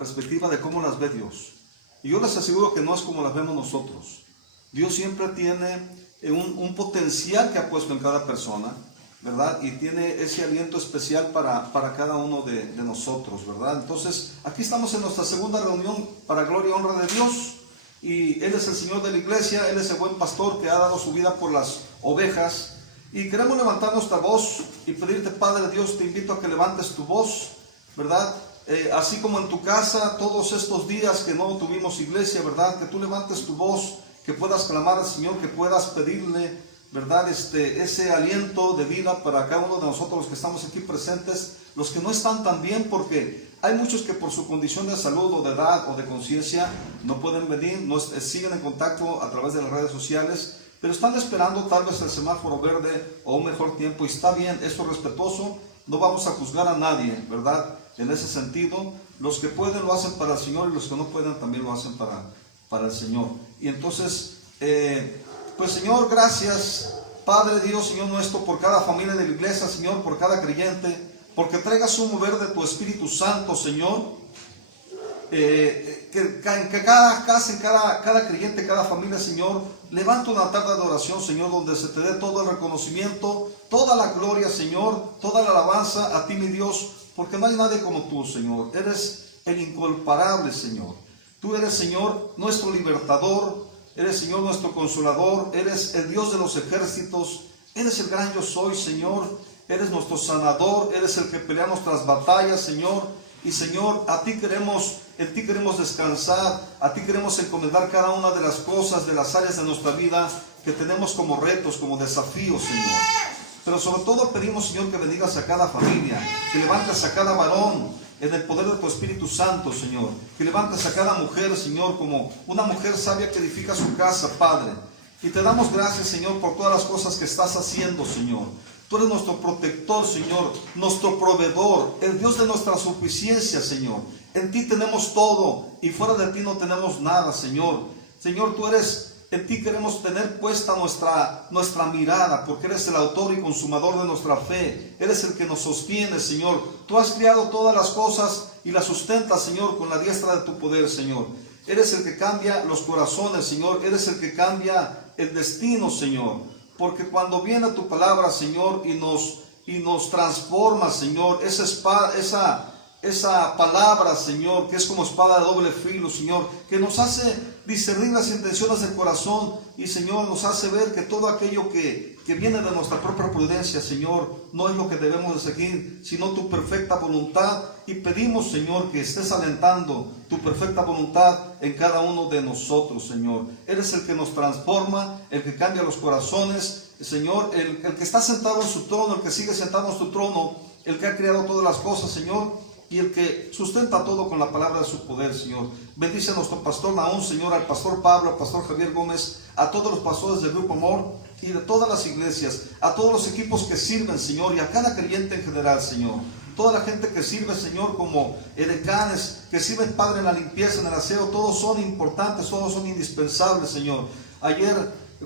perspectiva de cómo las ve Dios. Y yo les aseguro que no es como las vemos nosotros. Dios siempre tiene un potencial que ha puesto en cada persona, ¿verdad? Y tiene ese aliento especial para cada uno de nosotros, ¿verdad? Entonces, aquí estamos en nuestra segunda reunión para gloria y honra de Dios. Y Él es el Señor de la iglesia, Él es el buen pastor que ha dado su vida por las ovejas. Y queremos levantar nuestra voz y pedirte, Padre Dios, te invito a que levantes tu voz, ¿verdad? Así como en tu casa, todos estos días que no tuvimos iglesia, ¿verdad? Que tú levantes tu voz, que puedas clamar al Señor, que puedas pedirle, ¿verdad? Ese aliento de vida para cada uno de nosotros, los que estamos aquí presentes, los que no están tan bien, porque hay muchos que por su condición de salud o de edad o de conciencia no pueden venir, siguen en contacto a través de las redes sociales, pero están esperando tal vez el semáforo verde o un mejor tiempo, y está bien, eso es respetuoso, no vamos a juzgar a nadie, ¿verdad? En ese sentido, los que pueden lo hacen para el Señor y los que no pueden también lo hacen para el Señor. Y entonces, pues Señor, gracias, Padre Dios, Señor nuestro, por cada familia de la iglesia, Señor, por cada creyente, porque traigas un mover de tu Espíritu Santo, Señor, que cada casa, en cada creyente, cada familia, Señor, levanta una tarde de adoración, Señor, donde se te dé todo el reconocimiento, toda la gloria, Señor, toda la alabanza a ti, mi Dios, porque no hay nadie como tú, Señor. Eres el incomparable, Señor. Tú eres, Señor, nuestro libertador, eres, Señor, nuestro consolador, eres el Dios de los ejércitos, eres el gran yo soy, Señor, eres nuestro sanador, eres el que pelea nuestras batallas, Señor. Y Señor, en ti queremos descansar, a ti queremos encomendar cada una de las cosas, de las áreas de nuestra vida que tenemos como retos, como desafíos, Señor. Pero sobre todo pedimos, Señor, que bendigas a cada familia, que levantes a cada varón en el poder de tu Espíritu Santo, Señor. Que levantes a cada mujer, Señor, como una mujer sabia que edifica su casa, Padre. Y te damos gracias, Señor, por todas las cosas que estás haciendo, Señor. Tú eres nuestro protector, Señor, nuestro proveedor, el Dios de nuestra suficiencia, Señor. En ti tenemos todo y fuera de ti no tenemos nada, Señor. Señor, tú eres... En ti queremos tener puesta nuestra mirada, porque eres el autor y consumador de nuestra fe. Eres el que nos sostiene, Señor. Tú has creado todas las cosas y las sustentas, Señor, con la diestra de tu poder, Señor. Eres el que cambia los corazones, Señor. Eres el que cambia el destino, Señor. Porque cuando viene tu palabra, Señor, y nos transforma, Señor, esa palabra, Señor, que es como espada de doble filo, Señor, que nos hace discernir las intenciones del corazón y, Señor, nos hace ver que todo aquello que viene de nuestra propia prudencia, Señor, no es lo que debemos de seguir, sino tu perfecta voluntad. Y pedimos, Señor, que estés alentando tu perfecta voluntad en cada uno de nosotros, Señor. Eres el que nos transforma, el que cambia los corazones, Señor, el que está sentado en su trono, el que sigue sentado en su trono, el que ha creado todas las cosas, Señor, y el que sustenta todo con la palabra de su poder, Señor. Bendice a nuestro pastor Naún, Señor, al pastor Pablo, al pastor Javier Gómez, a todos los pastores del Grupo Amor y de todas las iglesias, a todos los equipos que sirven, Señor, y a cada creyente en general, Señor. Toda la gente que sirve, Señor, como edecanes, que sirven, Padre, en la limpieza, en el aseo, todos son importantes, todos son indispensables, Señor. Ayer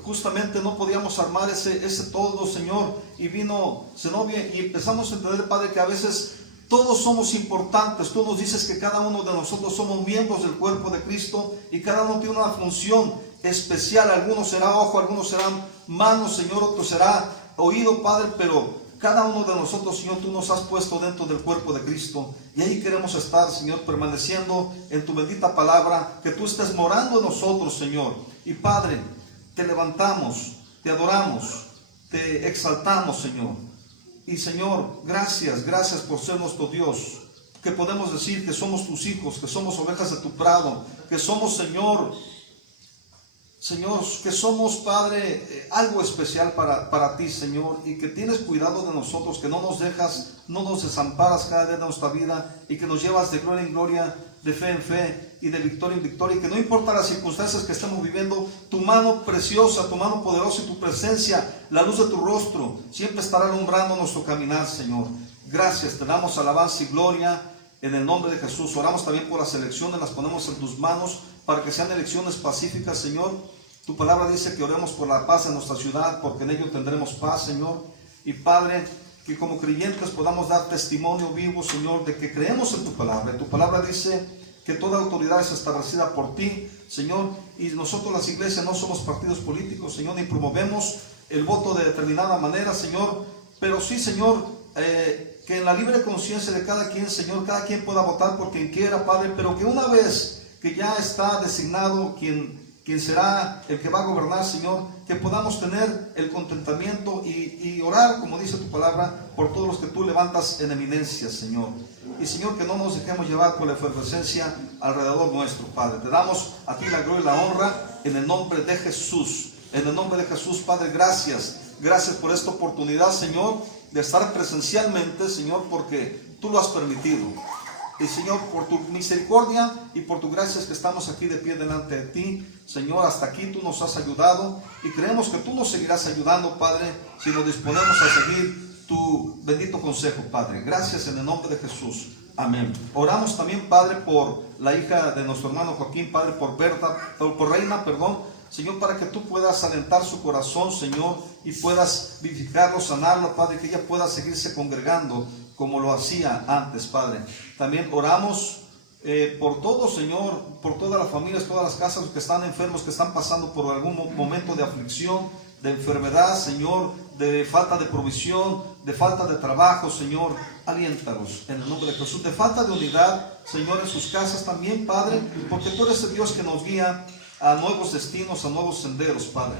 justamente no podíamos armar ese todo, Señor, y vino Zenobia y empezamos a entender, Padre, que a veces todos somos importantes. Tú nos dices que cada uno de nosotros somos miembros del cuerpo de Cristo y cada uno tiene una función especial. Algunos será ojo, algunos serán manos, Señor, otro será oído, Padre, pero cada uno de nosotros, Señor, tú nos has puesto dentro del cuerpo de Cristo y ahí queremos estar, Señor, permaneciendo en tu bendita palabra, que tú estés morando en nosotros, Señor. Y Padre, te levantamos, te adoramos, te exaltamos, Señor. Y Señor, gracias por ser nuestro Dios, que podemos decir que somos tus hijos, que somos ovejas de tu prado, que somos, Señor, que somos, Padre, algo especial para ti, Señor, y que tienes cuidado de nosotros, que no nos dejas, no nos desamparas cada día de nuestra vida, y que nos llevas de gloria en gloria, de fe en fe y de victoria en victoria, y que no importa las circunstancias que estemos viviendo, tu mano preciosa, tu mano poderosa y tu presencia, la luz de tu rostro, siempre estará alumbrando nuestro caminar, Señor. Gracias, te damos alabanza y gloria en el nombre de Jesús. Oramos también por las elecciones, las ponemos en tus manos para que sean elecciones pacíficas, Señor. Tu palabra dice que oremos por la paz en nuestra ciudad, porque en ello tendremos paz, Señor. Y Padre, que como creyentes podamos dar testimonio vivo, Señor, de que creemos en tu palabra. Tu palabra dice que toda autoridad es establecida por ti, Señor, y nosotros las iglesias no somos partidos políticos, Señor, ni promovemos el voto de determinada manera, Señor, pero sí, Señor, que en la libre conciencia de cada quien, Señor, cada quien pueda votar por quien quiera, Padre, pero que una vez que ya está designado quien será el que va a gobernar, Señor, que podamos tener el contentamiento y orar, como dice tu palabra, por todos los que tú levantas en eminencia, Señor. Y Señor, que no nos dejemos llevar por la efervescencia alrededor nuestro, Padre. Te damos a ti la gloria y la honra en el nombre de Jesús. En el nombre de Jesús, Padre, gracias. Gracias por esta oportunidad, Señor, de estar presencialmente, Señor, porque tú lo has permitido. Y Señor, por tu misericordia y por tu gracia es que estamos aquí de pie delante de ti. Señor, hasta aquí tú nos has ayudado y creemos que tú nos seguirás ayudando, Padre, si nos disponemos a seguir tu bendito consejo, Padre. Gracias en el nombre de Jesús. Amén. Oramos también, Padre, por la hija de nuestro hermano Joaquín, Padre, por Reina, Señor, para que tú puedas alentar su corazón, Señor, y puedas vivificarlo, sanarlo, Padre, que ella pueda seguirse congregando como lo hacía antes, Padre. También oramos por todo, Señor, por todas las familias, todas las casas que están enfermos, que están pasando por algún momento de aflicción, de enfermedad, Señor, de falta de provisión, de falta de trabajo, Señor. Aliéntalos en el nombre de Jesús. De falta de unidad, Señor, en sus casas también, Padre, porque tú eres el Dios que nos guía a nuevos destinos, a nuevos senderos, Padre.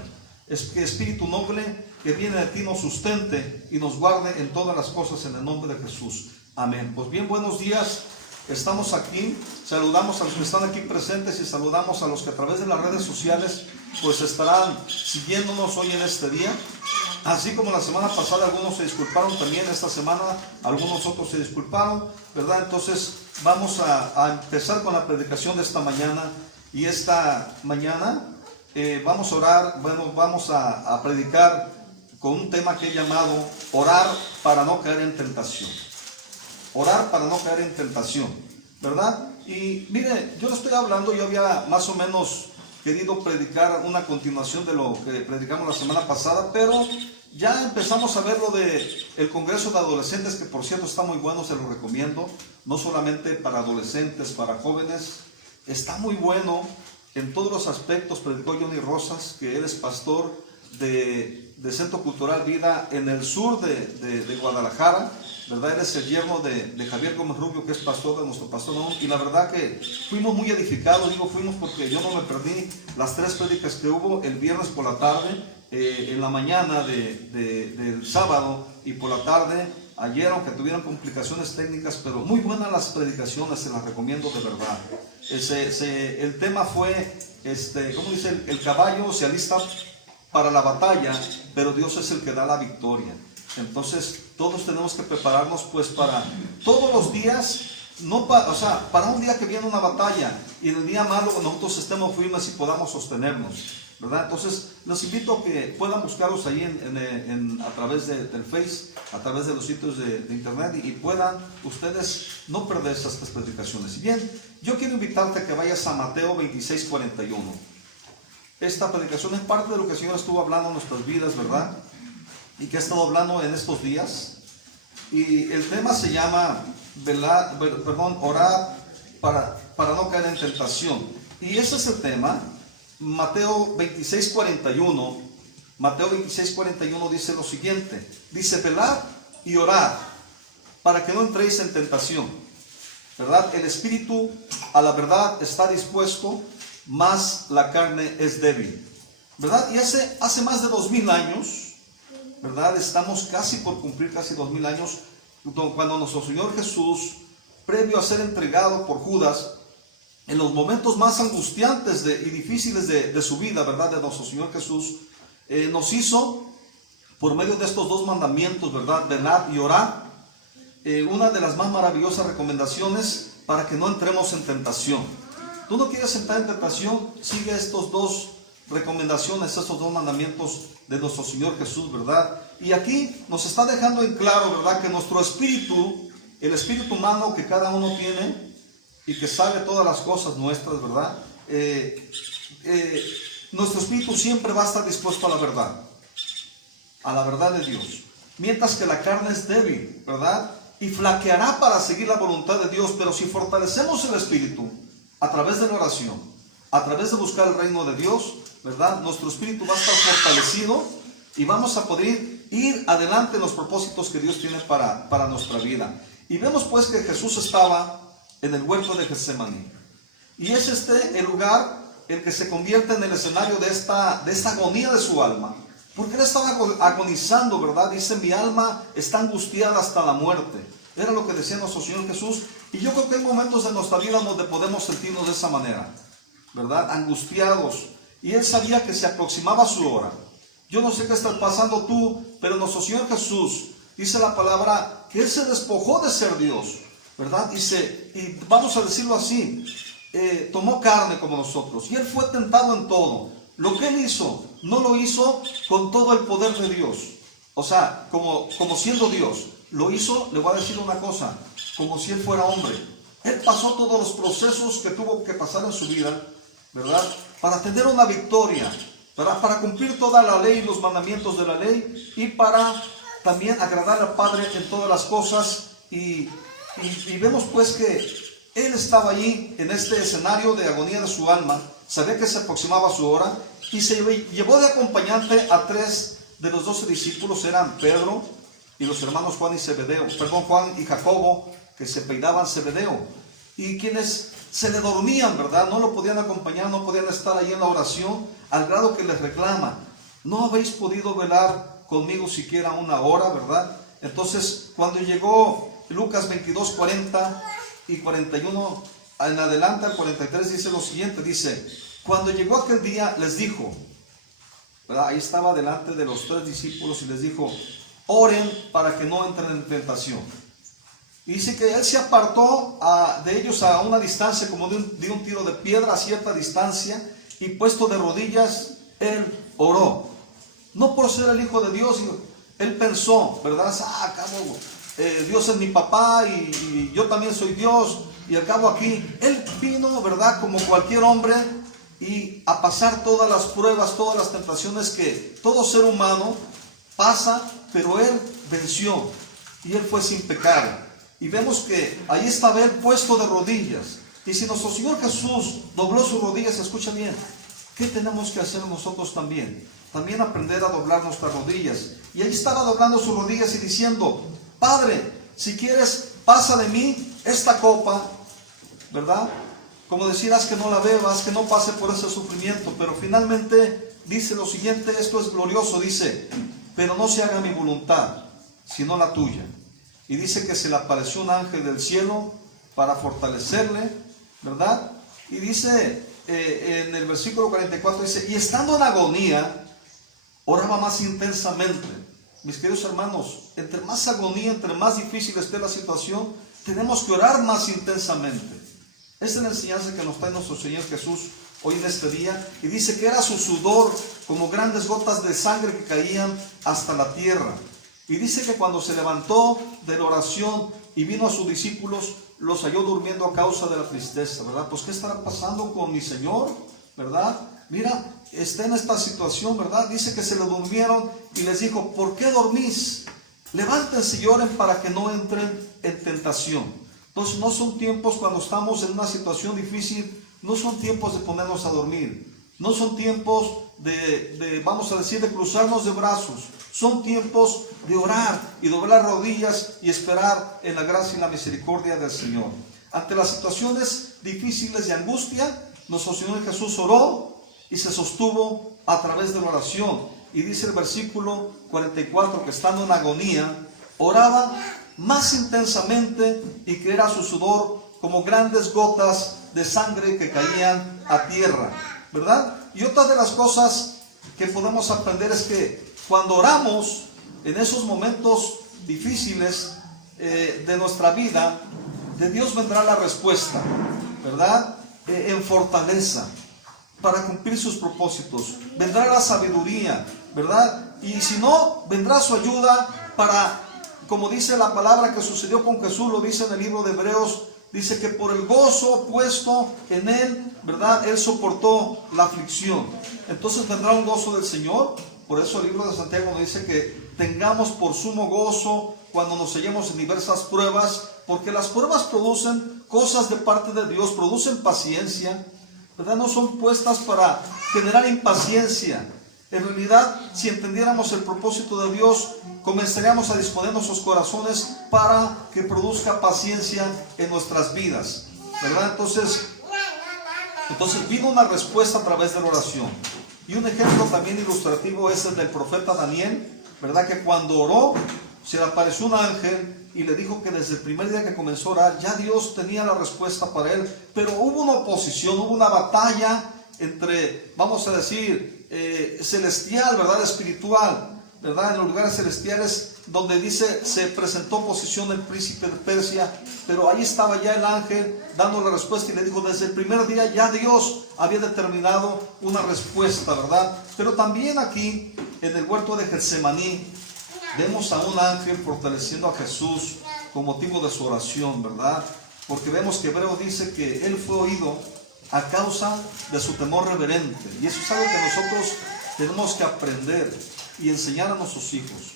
Es que Espíritu noble que viene de ti nos sustente y nos guarde en todas las cosas en el nombre de Jesús. Amén. Pues bien, buenos días. Estamos aquí, saludamos a los que están aquí presentes y saludamos a los que a través de las redes sociales pues estarán siguiéndonos hoy en este día. Así como la semana pasada algunos se disculparon, también esta semana algunos otros se disculparon, ¿verdad? Entonces vamos a empezar con la predicación de esta mañana. Y esta mañana vamos a orar, vamos a predicar con un tema que he llamado orar para no caer en tentación. Orar para no caer en tentación, ¿verdad? Y mire, yo le estoy hablando, yo había más o menos querido predicar una continuación de lo que predicamos la semana pasada, pero ya empezamos a ver lo del Congreso de Adolescentes, que por cierto está muy bueno, se lo recomiendo, no solamente para adolescentes, para jóvenes, está muy bueno en todos los aspectos. Predicó Johnny Rosas, que él es pastor de Centro Cultural Vida en el sur de Guadalajara, ¿verdad? Él es el yerno de Javier Gómez Rubio, que es pastor de nuestro pastor aún, y la verdad que fuimos muy edificados. Digo fuimos porque yo no me perdí las 3 prédicas que hubo el viernes por la tarde, en la mañana del sábado y por la tarde ayer, aunque tuvieron complicaciones técnicas, pero muy buenas las predicaciones, se las recomiendo de verdad. El tema fue, ¿cómo dice? El caballo se alista para la batalla, pero Dios es el que da la victoria. Entonces todos tenemos que prepararnos pues para todos los días, para un día que viene una batalla y en el día malo nosotros estemos firmes y podamos sostenernos, ¿verdad? Entonces los invito a que puedan buscarlos ahí a través del Face, a través de los sitios de internet, y puedan ustedes no perder estas predicaciones. Y bien, yo quiero invitarte a que vayas a Mateo 26:41. Esta predicación es parte de lo que el Señor estuvo hablando en nuestras vidas, ¿verdad? Y que ha estado hablando en estos días. Y el tema se llama orar para no caer en tentación. Y ese es el tema. Mateo 26:41. Mateo 26:41 dice lo siguiente. Dice: velad y orad para que no entréis en tentación, ¿verdad? El espíritu a la verdad está dispuesto, mas la carne es débil, ¿verdad? Y hace más de 2000 años, ¿verdad? Estamos casi por cumplir casi 2000 años, cuando nuestro Señor Jesús, previo a ser entregado por Judas, en los momentos más angustiantes y difíciles de su vida, ¿verdad? De nuestro Señor Jesús, nos hizo, por medio de estos 2 mandamientos, ¿verdad? Velad y orad, una de las más maravillosas recomendaciones para que no entremos en tentación. Tú no quieres entrar en tentación, sigue estos 2 recomendaciones, estos 2 mandamientos de nuestro Señor Jesús, ¿verdad? Y aquí nos está dejando en claro, ¿verdad? Que nuestro espíritu, el espíritu humano que cada uno tiene y que sabe todas las cosas nuestras, ¿verdad? Nuestro espíritu siempre va a estar dispuesto a la verdad de Dios, mientras que la carne es débil, ¿verdad? Y flaqueará para seguir la voluntad de Dios. Pero si fortalecemos el espíritu, a través de la oración, a través de buscar el reino de Dios, ¿verdad? Nuestro espíritu va a estar fortalecido y vamos a poder ir adelante en los propósitos que Dios tiene para nuestra vida. Y vemos pues que Jesús estaba en el huerto de Getsemaní. Y es el lugar el que se convierte en el escenario de esta agonía de su alma. Porque él estaba agonizando, ¿verdad? Dice, mi alma está angustiada hasta la muerte. Era lo que decía nuestro Señor Jesús. Y yo creo que hay momentos de nuestra vida donde podemos sentirnos de esa manera, ¿verdad? Angustiados. Y él sabía que se aproximaba su hora. Yo no sé qué estás pasando tú, pero nuestro Señor Jesús, dice la palabra, que él se despojó de ser Dios, ¿verdad? Y vamos a decirlo así, tomó carne como nosotros. Y él fue tentado en todo. Lo que él hizo, no lo hizo con todo el poder de Dios. O sea, como siendo Dios. Lo hizo, le voy a decir una cosa, como si él fuera hombre. Él pasó todos los procesos que tuvo que pasar en su vida, ¿verdad? Para tener una victoria, ¿verdad? Para cumplir toda la ley y los mandamientos de la ley y para también agradar al Padre en todas las cosas. Y vemos pues que él estaba allí en este escenario de agonía de su alma, sabía que se aproximaba su hora y se llevó de acompañante a 3 de los 12 discípulos, eran Pedro y los hermanos Juan y Jacobo, que se apellidaban Zebedeo, y quienes se le dormían, ¿verdad? No lo podían acompañar, no podían estar ahí en la oración, al grado que les reclama, no habéis podido velar conmigo siquiera una hora, ¿verdad? Entonces, cuando llegó Lucas 22, 40 y 41 en adelante al 43, dice lo siguiente, dice, cuando llegó aquel día les dijo, ¿verdad? Ahí estaba delante de los 3 discípulos y les dijo, oren para que no entren en tentación. Y dice que él se apartó de ellos a una distancia como de un tiro de piedra, a cierta distancia, y puesto de rodillas, él oró. No por ser el Hijo de Dios, él pensó, ¿verdad? Acabo, Dios es mi papá y yo también soy Dios, y al cabo aquí, él vino, ¿verdad? Como cualquier hombre, y a pasar todas las pruebas, todas las tentaciones que todo ser humano pasa, pero él venció, y él fue sin pecado. Y vemos que ahí estaba él puesto de rodillas. Y si nuestro Señor Jesús dobló sus rodillas, escucha bien, ¿qué tenemos que hacer nosotros también? También aprender a doblar nuestras rodillas. Y ahí estaba doblando sus rodillas y diciendo, Padre, si quieres, pasa de mí esta copa, ¿verdad? Como decir, haz que no la bebas, que no pase por ese sufrimiento. Pero finalmente dice lo siguiente, esto es glorioso, dice, pero no se haga mi voluntad, sino la tuya. Y dice que se le apareció un ángel del cielo para fortalecerle, ¿verdad? Y dice en el versículo 44, dice, y estando en agonía, oraba más intensamente. Mis queridos hermanos, entre más agonía, entre más difícil esté la situación, tenemos que orar más intensamente. Esta es la enseñanza que nos trae nuestro Señor Jesús hoy en este día. Y dice que era su sudor como grandes gotas de sangre que caían hasta la tierra. Y dice que cuando se levantó de la oración y vino a sus discípulos, los halló durmiendo a causa de la tristeza, ¿verdad? Pues ¿qué estará pasando con mi Señor? ¿Verdad? Mira, está en esta situación, ¿verdad? Dice que se le durmieron y les dijo, ¿por qué dormís? Levántense y oren para que no entren en tentación. Entonces no son tiempos cuando estamos en una situación difícil, no son tiempos de ponernos a dormir. No son tiempos vamos a decir, de cruzarnos de brazos. Son tiempos de orar y doblar rodillas y esperar en la gracia y la misericordia del Señor. Ante las situaciones difíciles de angustia, nuestro Señor Jesús oró y se sostuvo a través de la oración. Y dice el versículo 44 que estando en agonía, oraba más intensamente y que era su sudor como grandes gotas de sangre que caían a tierra, ¿verdad? Y otra de las cosas que podemos aprender es que cuando oramos en esos momentos difíciles de nuestra vida, de Dios vendrá la respuesta, ¿verdad? En fortaleza, para cumplir sus propósitos. Vendrá la sabiduría, ¿verdad? Y si no, vendrá su ayuda para, como dice la palabra que sucedió con Jesús, lo dice en el libro de Hebreos, dice que por el gozo puesto en él, ¿verdad? Él soportó la aflicción. Entonces vendrá un gozo del Señor. Por eso el libro de Santiago nos dice que tengamos por sumo gozo cuando nos hallemos en diversas pruebas, porque las pruebas producen cosas de parte de Dios producen paciencia, ¿verdad? No son puestas para generar impaciencia. En realidad, si entendiéramos el propósito de Dios, comenzaríamos a disponer nuestros corazones para que produzca paciencia en nuestras vidas, ¿verdad? Entonces vino una respuesta a través de la oración. Y un ejemplo también ilustrativo es el del profeta Daniel, ¿verdad? Que cuando oró, se le apareció un ángel y le dijo que desde el primer día que comenzó a orar, ya Dios tenía la respuesta para él. Pero hubo una oposición, hubo una batalla entre, vamos a decir, celestial, ¿verdad? Espiritual, ¿verdad? En los lugares celestiales, donde dice, se presentó oposición el príncipe de Persia, pero ahí estaba ya el ángel dando la respuesta y le dijo, desde el primer día ya Dios había determinado una respuesta, ¿verdad? Pero también aquí, en el huerto de Getsemaní, vemos a un ángel fortaleciendo a Jesús con motivo de su oración, ¿verdad? Porque vemos que Hebreo dice que él fue oído a causa de su temor reverente. Y eso es algo que nosotros tenemos que aprender y enseñar a nuestros hijos,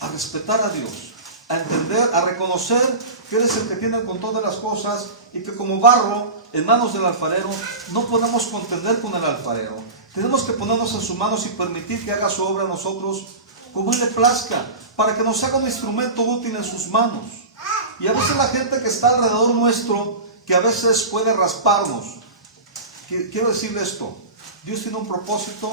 a respetar a Dios, a entender, a reconocer que Él es el que tiene el control de las cosas y que como barro en manos del alfarero no podemos contender con el alfarero. Tenemos que ponernos en sus manos y permitir que haga su obra a nosotros como Él le plazca, para que nos haga un instrumento útil en sus manos. Y a veces la gente que está alrededor nuestro, que a veces puede rasparnos, quiero decirle esto: Dios tiene un propósito.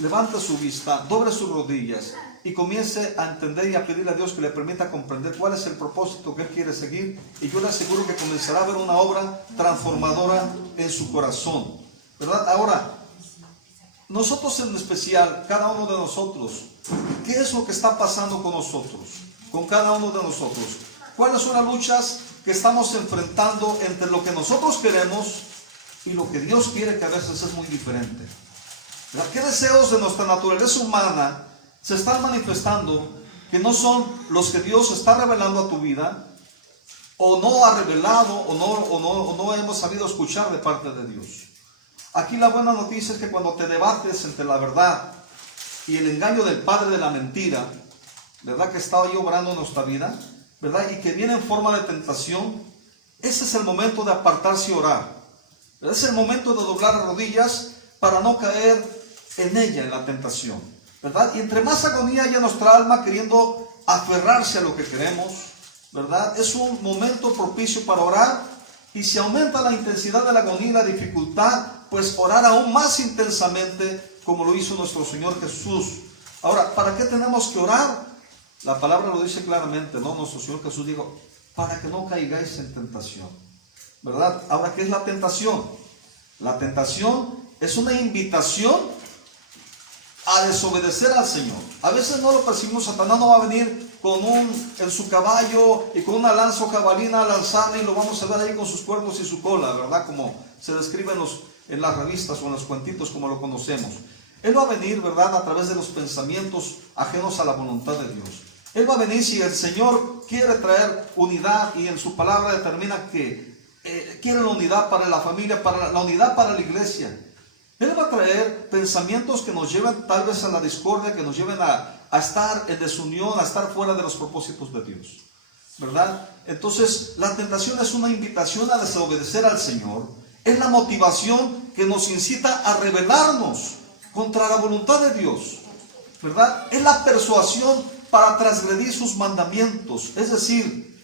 Levante su vista, doble sus rodillas y comience a entender y a pedirle a Dios que le permita comprender cuál es el propósito que Él quiere seguir, y yo le aseguro que comenzará a ver una obra transformadora en su corazón, ¿verdad? Ahora, nosotros en especial, cada uno de nosotros, ¿qué es lo que está pasando con nosotros? Con cada uno de nosotros. ¿Cuáles son las luchas que estamos enfrentando entre lo que nosotros queremos y lo que Dios quiere, que a veces es muy diferente? ¿Qué deseos de nuestra naturaleza humana se están manifestando que no son los que Dios está revelando a tu vida, o no ha revelado, o no hemos sabido escuchar de parte de Dios? Aquí la buena noticia es que cuando te debates entre la verdad y el engaño del padre de la mentira, ¿verdad?, que está ahí obrando en nuestra vida, ¿verdad?, y que viene en forma de tentación, ese es el momento de apartarse y orar. Es el momento de doblar las rodillas para no caer en ella, en la tentación, ¿verdad? Y entre más agonía haya nuestra alma queriendo aferrarse a lo que queremos, ¿verdad?, es un momento propicio para orar. Y si aumenta la intensidad de la agonía y la dificultad, pues orar aún más intensamente, como lo hizo nuestro Señor Jesús. Ahora, ¿para qué tenemos que orar? La palabra lo dice claramente, ¿no? Nuestro Señor Jesús dijo, para que no caigáis en tentación, ¿verdad? Ahora, ¿qué es la tentación? La tentación es una invitación a desobedecer al Señor. A veces no lo percibimos. Satanás no va a venir en su caballo y con una lanza o jabalina a lanzarle, y lo vamos a ver ahí con sus cuernos y su cola, ¿verdad? Como se describe en las revistas o en los cuentitos, como lo conocemos. Él va a venir, ¿verdad?, a través de los pensamientos ajenos a la voluntad de Dios. Él va a venir si el Señor quiere traer unidad, y en su palabra determina que quiere la unidad para la familia, la unidad para la iglesia. Él va a traer pensamientos que nos lleven tal vez a la discordia, que nos lleven a estar en desunión, a estar fuera de los propósitos de Dios, ¿verdad? Entonces, la tentación es una invitación a desobedecer al Señor. Es la motivación que nos incita a rebelarnos contra la voluntad de Dios, ¿verdad? Es la persuasión para transgredir sus mandamientos, es decir,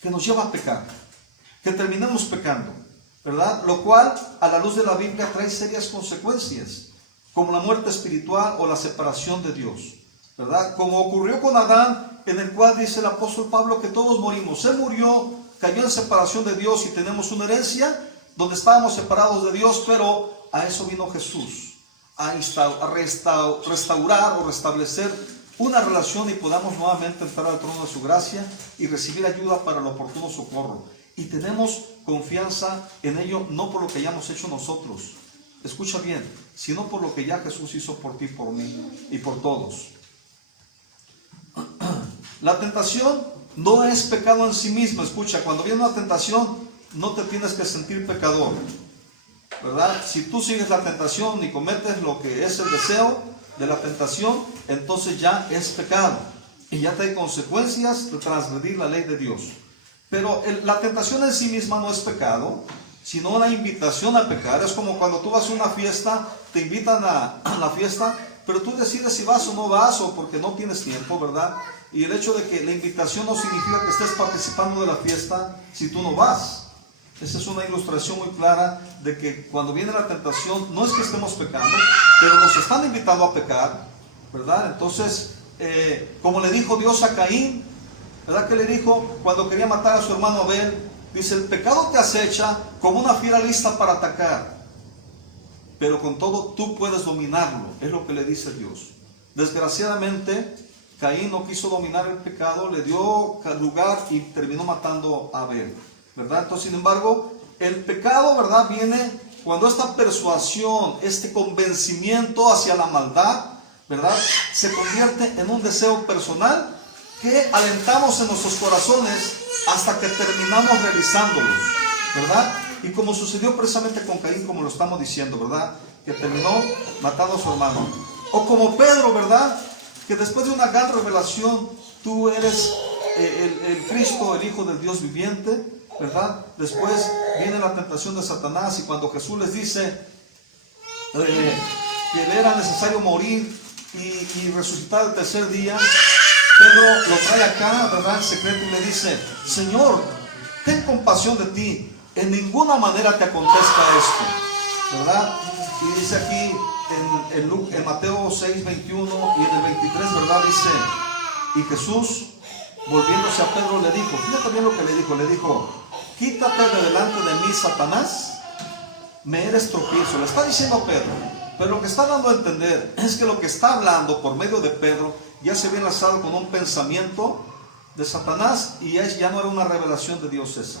que nos lleva a pecar, que terminemos pecando, ¿verdad? Lo cual, a la luz de la Biblia, trae serias consecuencias, como la muerte espiritual o la separación de Dios, ¿verdad? Como ocurrió con Adán, en el cual dice el apóstol Pablo que todos morimos. Él murió, cayó en separación de Dios, y tenemos una herencia donde estábamos separados de Dios, pero a eso vino Jesús, a restaurar o restablecer una relación, y podamos nuevamente entrar al trono de su gracia y recibir ayuda para el oportuno socorro. Y tenemos confianza en ello, no por lo que hayamos hecho nosotros, escucha bien, sino por lo que ya Jesús hizo por ti, por mí y por todos. La tentación no es pecado en sí misma. Escucha, cuando viene una tentación, no te tienes que sentir pecador, ¿verdad? Si tú sigues la tentación y cometes lo que es el deseo de la tentación, entonces ya es pecado y ya trae consecuencias de transgredir la ley de Dios. Pero la tentación en sí misma no es pecado, sino una invitación a pecar. Es como cuando tú vas a una fiesta, te invitan a la fiesta, pero tú decides si vas o no vas, o porque no tienes tiempo, ¿verdad? Y el hecho de que la invitación no significa que estés participando de la fiesta si tú no vas. Esa es una ilustración muy clara de que cuando viene la tentación, no es que estemos pecando, pero nos están invitando a pecar, ¿verdad? Entonces, como le dijo Dios a Caín, ¿verdad? Que le dijo cuando quería matar a su hermano Abel? Dice, el pecado te acecha como una fiera lista para atacar, pero con todo tú puedes dominarlo, es lo que le dice Dios. Desgraciadamente, Caín no quiso dominar el pecado, le dio lugar y terminó matando a Abel, ¿verdad? Entonces, sin embargo, el pecado, ¿verdad?, viene cuando esta persuasión, este convencimiento hacia la maldad, ¿verdad?, se convierte en un deseo personal que alentamos en nuestros corazones hasta que terminamos realizándolos, ¿verdad? Y como sucedió precisamente con Caín, como lo estamos diciendo, ¿verdad?, que terminó matando a su hermano. O como Pedro, ¿verdad?, que después de una gran revelación, tú eres el Cristo, el Hijo del Dios viviente, ¿verdad? Después viene la tentación de Satanás, y cuando Jesús les dice que le era necesario morir y resucitar el tercer día, Pedro lo trae acá, ¿verdad?, en secreto, y le dice, Señor, ten compasión de ti, en ninguna manera te acontezca esto, ¿verdad? Y dice aquí en Mateo 6, 21 y en el 23, ¿verdad?, dice, y Jesús, volviéndose a Pedro, le dijo, fíjate bien lo que le dijo, quítate de delante de mí, Satanás, me eres tropiezo. Le está diciendo a Pedro, pero lo que está dando a entender es que lo que está hablando por medio de Pedro ya se había enlazado con un pensamiento de Satanás, y ya no era una revelación de Dios esa,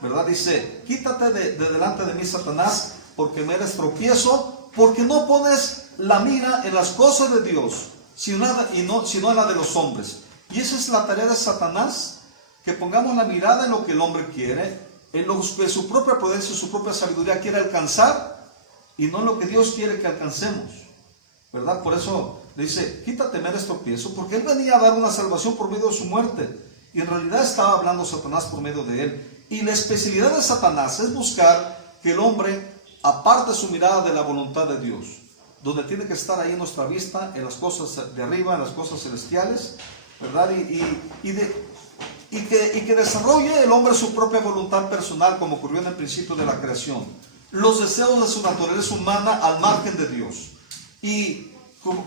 ¿verdad? Dice, quítate de delante de mí, Satanás, porque me eres tropiezo, porque no pones la mira en las cosas de Dios, sino en la de los hombres. Y esa es la tarea de Satanás, que pongamos la mirada en lo que el hombre quiere, en lo que su propia prudencia y su propia sabiduría quiere alcanzar, y no en lo que Dios quiere que alcancemos, ¿verdad? Por eso le dice, quítate, me eres tropiezo, porque él venía a dar una salvación por medio de su muerte, y en realidad estaba hablando Satanás por medio de él. Y la especialidad de Satanás es buscar que el hombre aparte su mirada de la voluntad de Dios, donde tiene que estar ahí nuestra vista, en las cosas de arriba, en las cosas celestiales, ¿verdad? Y que desarrolle el hombre su propia voluntad personal, como ocurrió en el principio de la creación, los deseos de su naturaleza humana al margen de Dios. Y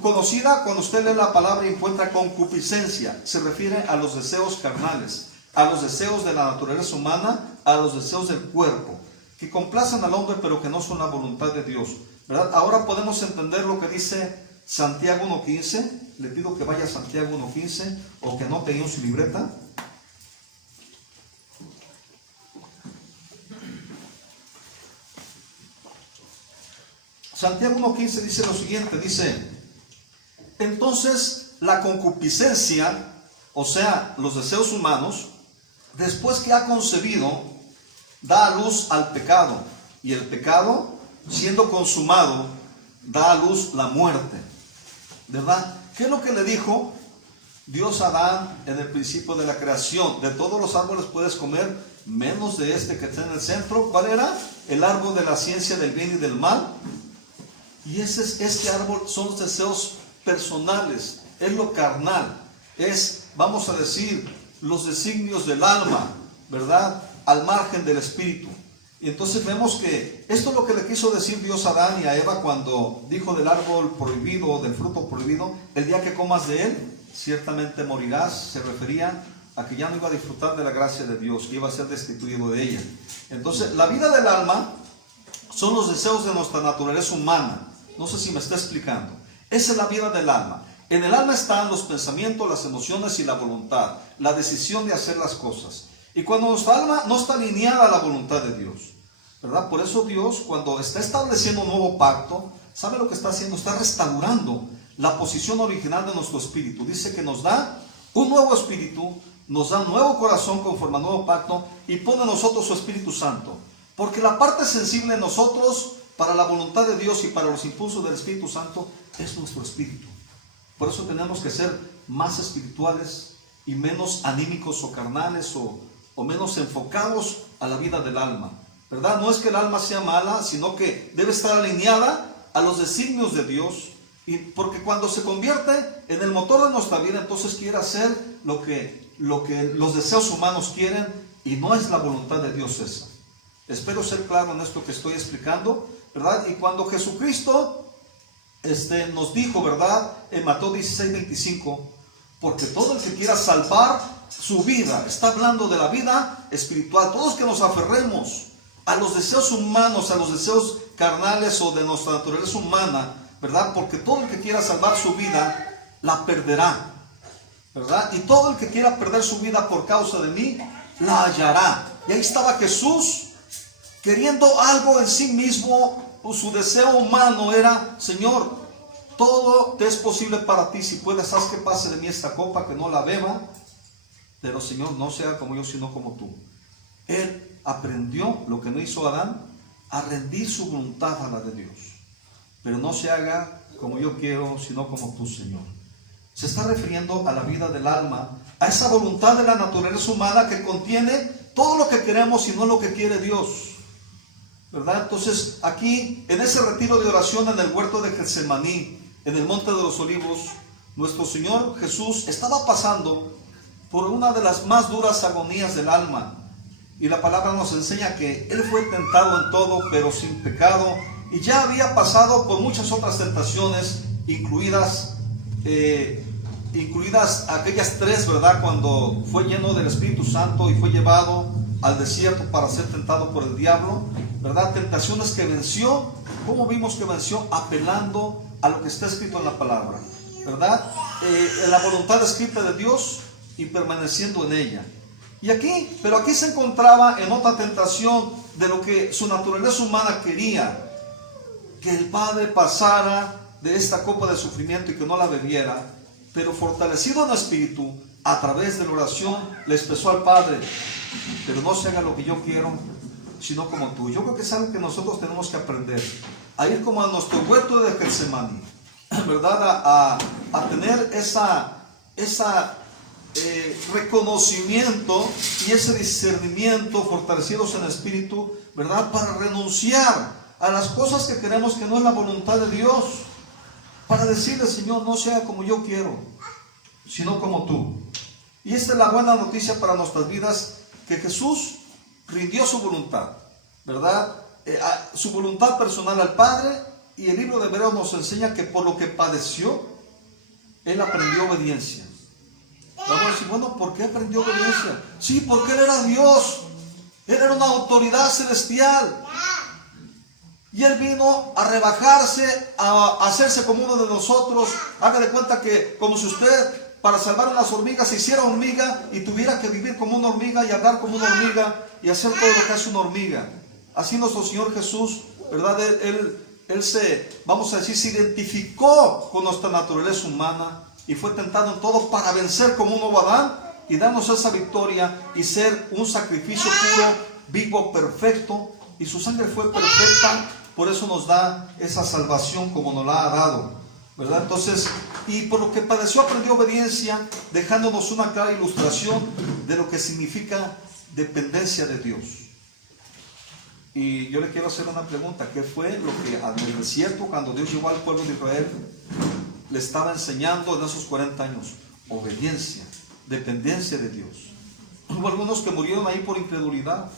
conocida, cuando usted lee la palabra y encuentra concupiscencia, se refiere a los deseos carnales, a los deseos de la naturaleza humana, a los deseos del cuerpo, que complacen al hombre pero que no son la voluntad de Dios, ¿verdad? Ahora podemos entender lo que dice Santiago 1.15. Le pido que vaya a Santiago 1.15, o que anote ahí en su libreta. Santiago 1.15 dice lo siguiente, dice, entonces la concupiscencia, o sea, los deseos humanos, después que ha concebido, da a luz al pecado, y el pecado, siendo consumado, da a luz la muerte, ¿verdad? ¿Qué es lo que le dijo Dios a Adán en el principio de la creación? De todos los árboles puedes comer, menos de este que está en el centro. ¿Cuál era? El árbol de la ciencia del bien y del mal. Y este árbol son los deseos personales, es lo carnal, es, vamos a decir, los designios del alma, ¿verdad?, al margen del espíritu. Y entonces vemos que esto es lo que le quiso decir Dios a Adán y a Eva cuando dijo del árbol prohibido, del fruto prohibido, el día que comas de él, ciertamente morirás. Se refería a que ya no iba a disfrutar de la gracia de Dios, que iba a ser destituido de ella. Entonces, la vida del alma son los deseos de nuestra naturaleza humana. No sé si me está explicando. Esa es la vida del alma. En el alma están los pensamientos, las emociones y la voluntad, la decisión de hacer las cosas. Y cuando nuestra alma no está alineada a la voluntad de Dios, ¿verdad? Por eso Dios, cuando está estableciendo un nuevo pacto, ¿sabe lo que está haciendo? Está restaurando la posición original de nuestro espíritu. Dice que nos da un nuevo espíritu, nos da un nuevo corazón conforme al nuevo pacto, y pone en nosotros su Espíritu Santo. Porque la parte sensible en nosotros para la voluntad de Dios y para los impulsos del Espíritu Santo es nuestro espíritu. Por eso tenemos que ser más espirituales y menos anímicos o carnales o o menos enfocados a la vida del alma, ¿verdad? No es que el alma sea mala, sino que debe estar alineada a los designios de Dios. Y porque cuando se convierte en el motor de nuestra vida, entonces quiere hacer lo que los deseos humanos quieren, y no es la voluntad de Dios esa. Espero ser claro en esto que estoy explicando, ¿verdad? Y cuando Jesucristo nos dijo, ¿verdad? En Mateo 16:25, porque todo el que quiera salvar su vida, está hablando de la vida espiritual, todos que nos aferremos a los deseos humanos, a los deseos carnales o de nuestra naturaleza humana, ¿verdad? Porque todo el que quiera salvar su vida, la perderá, ¿verdad? Y todo el que quiera perder su vida por causa de mí, la hallará. Y ahí estaba Jesús, queriendo algo en sí mismo. Su deseo humano era, Señor, todo te es posible para ti, si puedes, haz que pase de mí esta copa, que no la beba, pero Señor, no sea como yo, sino como tú. Él aprendió lo que no hizo Adán, a rendir su voluntad a la de Dios. Pero no se haga como yo quiero, sino como tú, Señor. Se está refiriendo a la vida del alma, a esa voluntad de la naturaleza humana que contiene todo lo que queremos y no lo que quiere Dios, ¿verdad? Entonces aquí, en ese retiro de oración en el huerto de Getsemaní, en el monte de los olivos, nuestro Señor Jesús estaba pasando por una de las más duras agonías del alma. Y la palabra nos enseña que Él fue tentado en todo, pero sin pecado. Y ya había pasado por muchas otras tentaciones, incluidas aquellas tres, ¿verdad? Cuando fue lleno del Espíritu Santo y fue llevado al desierto para ser tentado por el diablo, ¿verdad? Tentaciones que venció. ¿Cómo vimos que venció? Apelando a lo que está escrito en la palabra, ¿verdad? En la voluntad escrita de Dios y permaneciendo en ella. Pero aquí se encontraba en otra tentación de lo que su naturaleza humana quería, que el Padre pasara de esta copa de sufrimiento y que no la bebiera, pero fortalecido en espíritu, a través de la oración, le expresó al Padre, pero no se haga lo que yo quiero, sino como tú. Yo creo que es algo que nosotros tenemos que aprender, a ir como a nuestro huerto de Getsemaní, ¿verdad? A tener esa reconocimiento y ese discernimiento, fortalecidos en espíritu, ¿verdad? Para renunciar a las cosas que queremos que no es la voluntad de Dios, para decirle, Señor, no sea como yo quiero, sino como tú. Y esta es la buena noticia para nuestras vidas, que Jesús rindió su voluntad, ¿verdad? Su voluntad personal al Padre, y el libro de Hebreos nos enseña que por lo que padeció, Él aprendió obediencia. Vamos a decir, bueno, ¿por qué aprendió obediencia? Sí, porque Él era Dios, Él era una autoridad celestial. Y Él vino a rebajarse, a hacerse como uno de nosotros. Haga de cuenta que como si usted, para salvar a las hormigas, se hiciera hormiga y tuviera que vivir como una hormiga y hablar como una hormiga y hacer todo lo que hace una hormiga. Así nuestro Señor Jesús, ¿verdad? Él vamos a decir, se identificó con nuestra naturaleza humana y fue tentado en todo para vencer como un nuevo Adán y darnos esa victoria y ser un sacrificio puro, vivo, perfecto. Y su sangre fue perfecta, por eso nos da esa salvación como nos la ha dado, ¿verdad? Entonces, y por lo que padeció aprendió obediencia, dejándonos una clara ilustración de lo que significa dependencia de Dios. Y yo le quiero hacer una pregunta: ¿qué fue lo que en el desierto, cuando Dios llevó al pueblo de Israel, le estaba enseñando en esos 40 años? Obediencia, dependencia de Dios. Hubo algunos que murieron ahí por incredulidad,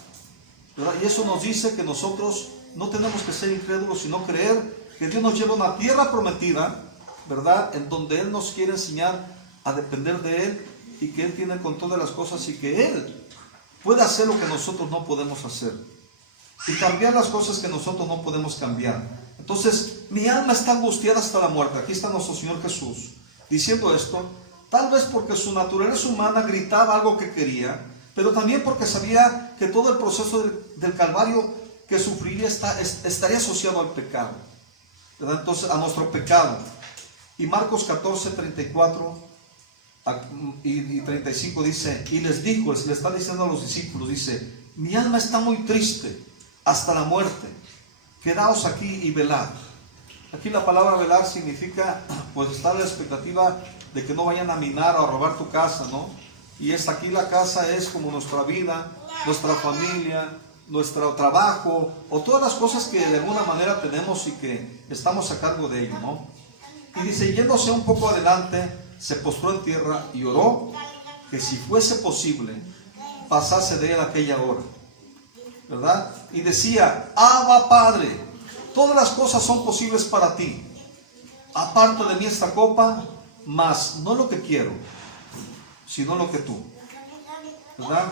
¿verdad? Y eso nos dice que nosotros no tenemos que ser incrédulos, sino creer que Dios nos lleva a una tierra prometida, ¿verdad? En donde Él nos quiere enseñar a depender de Él, y que Él tiene el control de las cosas, y que Él puede hacer lo que nosotros no podemos hacer y cambiar las cosas que nosotros no podemos cambiar. Entonces, mi alma está angustiada hasta la muerte. Aquí está nuestro Señor Jesús diciendo esto, tal vez porque su naturaleza humana gritaba algo que quería, pero también porque sabía que todo el proceso del Calvario que sufriría estaría asociado al pecado, ¿verdad? Entonces, a nuestro pecado. Y Marcos 14, 34 y 35 dice, y les dijo, le está diciendo a los discípulos, dice, mi alma está muy triste hasta la muerte, quedaos aquí y velad. Aquí la palabra velar significa, pues, estar a la expectativa de que no vayan a minar o a robar tu casa, ¿no? Y hasta aquí la casa es como nuestra vida, nuestra familia, nuestro trabajo, o todas las cosas que de alguna manera tenemos y que estamos a cargo de ello, ¿no? Y dice, yéndose un poco adelante, se postró en tierra y oró que si fuese posible, pasase de él aquella hora, ¿verdad? Y decía, Abba Padre, todas las cosas son posibles para ti. Aparta de mí esta copa, mas no lo que quiero, sino lo que tú, ¿verdad?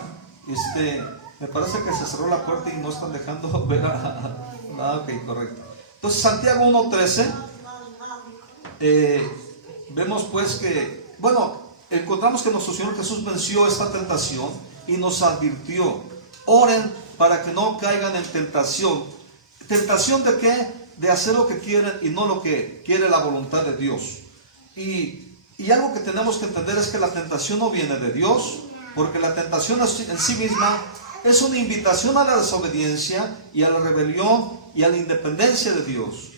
Me parece que se cerró la puerta y no están dejando ver ok, correcto. Entonces, Santiago 1:13, vemos pues que, bueno, encontramos que nuestro Señor Jesús venció esta tentación y nos advirtió, oren para que no caigan en tentación. ¿Tentación de qué? De hacer lo que quieren y no lo que quiere la voluntad de Dios. Y algo que tenemos que entender es que la tentación no viene de Dios, porque la tentación en sí misma es una invitación a la desobediencia y a la rebelión y a la independencia de Dios,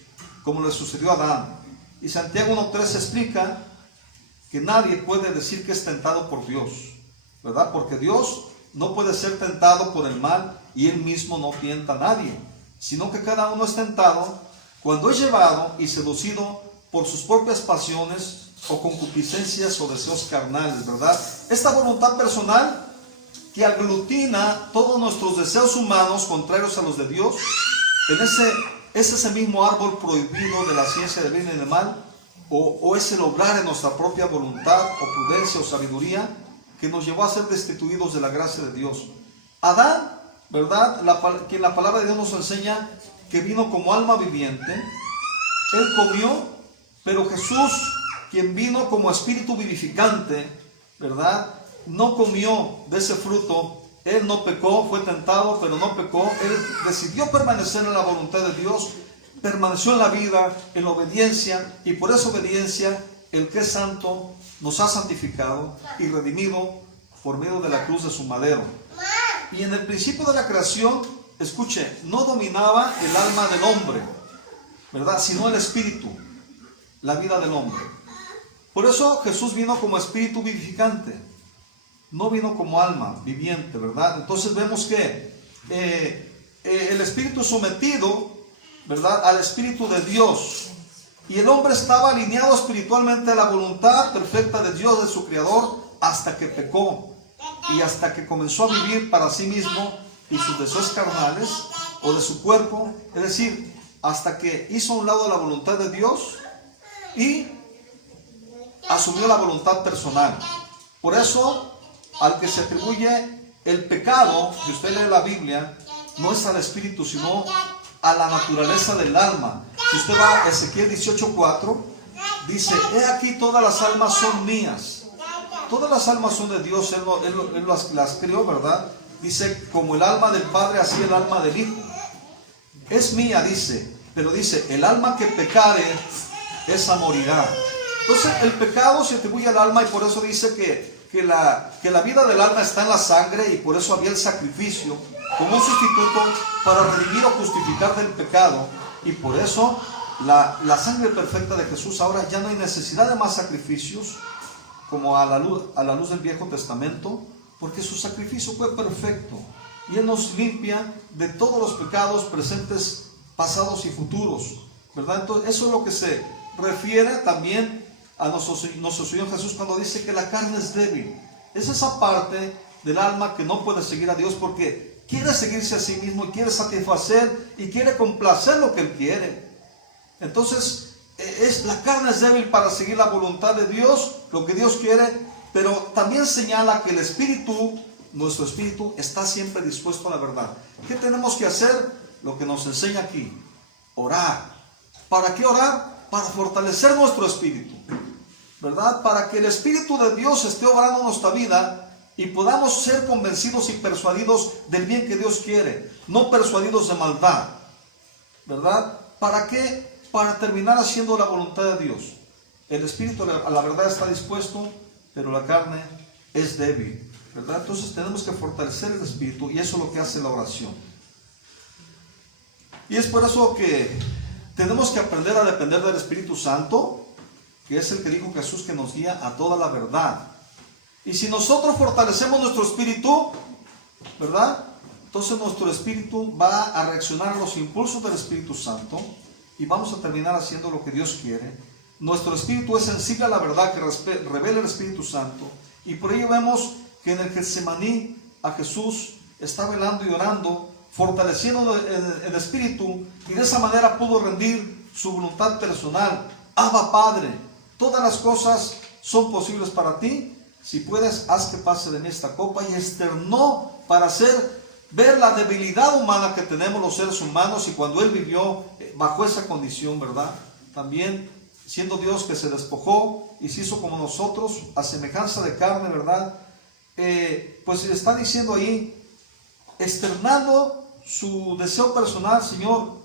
como le sucedió a Adán. Y Santiago 1:3 explica que nadie puede decir que es tentado por Dios, ¿verdad? Porque Dios no puede ser tentado por el mal y Él mismo no tienta a nadie, sino que cada uno es tentado cuando es llevado y seducido por sus propias pasiones o concupiscencias o deseos carnales, ¿verdad? Esta voluntad personal que aglutina todos nuestros deseos humanos contrarios a los de Dios, es ese mismo árbol prohibido de la ciencia del bien y del mal, o es el obrar en nuestra propia voluntad o prudencia o sabiduría que nos llevó a ser destituidos de la gracia de Dios. Adán, ¿verdad? Quien la palabra de Dios nos enseña que vino como alma viviente, él comió, pero Jesús, quien vino como espíritu vivificante, ¿verdad? No comió de ese fruto. Él no pecó, fue tentado, pero no pecó. Él decidió permanecer en la voluntad de Dios, permaneció en la vida, en la obediencia, y por esa obediencia, el que es santo nos ha santificado y redimido por medio de la cruz de su madero. Y en el principio de la creación, escuche, no dominaba el alma del hombre, ¿verdad? Sino el espíritu, la vida del hombre. Por eso Jesús vino como espíritu vivificante, no vino como alma viviente, ¿verdad? Entonces vemos que el espíritu sometido, ¿verdad?, al espíritu de Dios, y el hombre estaba alineado espiritualmente a la voluntad perfecta de Dios, de su Creador, hasta que pecó y hasta que comenzó a vivir para sí mismo y sus deseos carnales o de su cuerpo, es decir, hasta que hizo a un lado la voluntad de Dios y asumió la voluntad personal. Por eso, al que se atribuye el pecado, si usted lee la Biblia, no es al espíritu, sino a la naturaleza del alma. Si usted va a Ezequiel 18:4, dice, he aquí todas las almas son mías. Todas las almas son de Dios, Él las creó, ¿verdad? Dice, como el alma del Padre, así el alma del Hijo. Es mía, dice, pero dice, el alma que pecare, esa morirá. Entonces el pecado se atribuye al alma, y por eso dice que la vida del alma está en la sangre, y por eso había el sacrificio como un sustituto para redimir o justificar del pecado. Y por eso la sangre perfecta de Jesús, ahora ya no hay necesidad de más sacrificios como a la luz del Viejo Testamento, porque su sacrificio fue perfecto y Él nos limpia de todos los pecados presentes, pasados y futuros, ¿verdad? Entonces eso es lo que se refiere también a nuestro Señor Jesús cuando dice que la carne es débil. Es esa parte del alma que no puede seguir a Dios porque quiere seguirse a sí mismo y quiere satisfacer y quiere complacer lo que Él quiere. Entonces la carne es débil para seguir la voluntad de Dios, lo que Dios quiere, pero también señala que el espíritu, nuestro espíritu, está siempre dispuesto a la verdad. ¿Qué tenemos que hacer? Lo que nos enseña aquí, orar. ¿Para qué orar? Para fortalecer nuestro espíritu, ¿verdad? Para que el Espíritu de Dios esté obrando en nuestra vida y podamos ser convencidos y persuadidos del bien que Dios quiere, no persuadidos de maldad, ¿verdad? ¿Para qué? Para terminar haciendo la voluntad de Dios. El Espíritu a la verdad está dispuesto, pero la carne es débil, ¿verdad? Entonces tenemos que fortalecer el Espíritu, y eso es lo que hace la oración. Y es por eso que tenemos que aprender a depender del Espíritu Santo, que es el que dijo Jesús que nos guía a toda la verdad. Y si nosotros fortalecemos nuestro espíritu, ¿verdad? Entonces nuestro espíritu va a reaccionar a los impulsos del Espíritu Santo y vamos a terminar haciendo lo que Dios quiere. Nuestro espíritu es sensible a la verdad que revela el Espíritu Santo. Y por ello vemos que en el Getsemaní a Jesús está velando y orando, fortaleciendo el espíritu, y de esa manera pudo rendir su voluntad personal. Abba, Padre, todas las cosas son posibles para ti. Si puedes, haz que pase de mí esta copa. Y externó para ver la debilidad humana que tenemos los seres humanos. Y cuando Él vivió bajo esa condición, ¿verdad? También siendo Dios que se despojó y se hizo como nosotros, a semejanza de carne, ¿verdad? Pues está diciendo ahí, externando su deseo personal, Señor,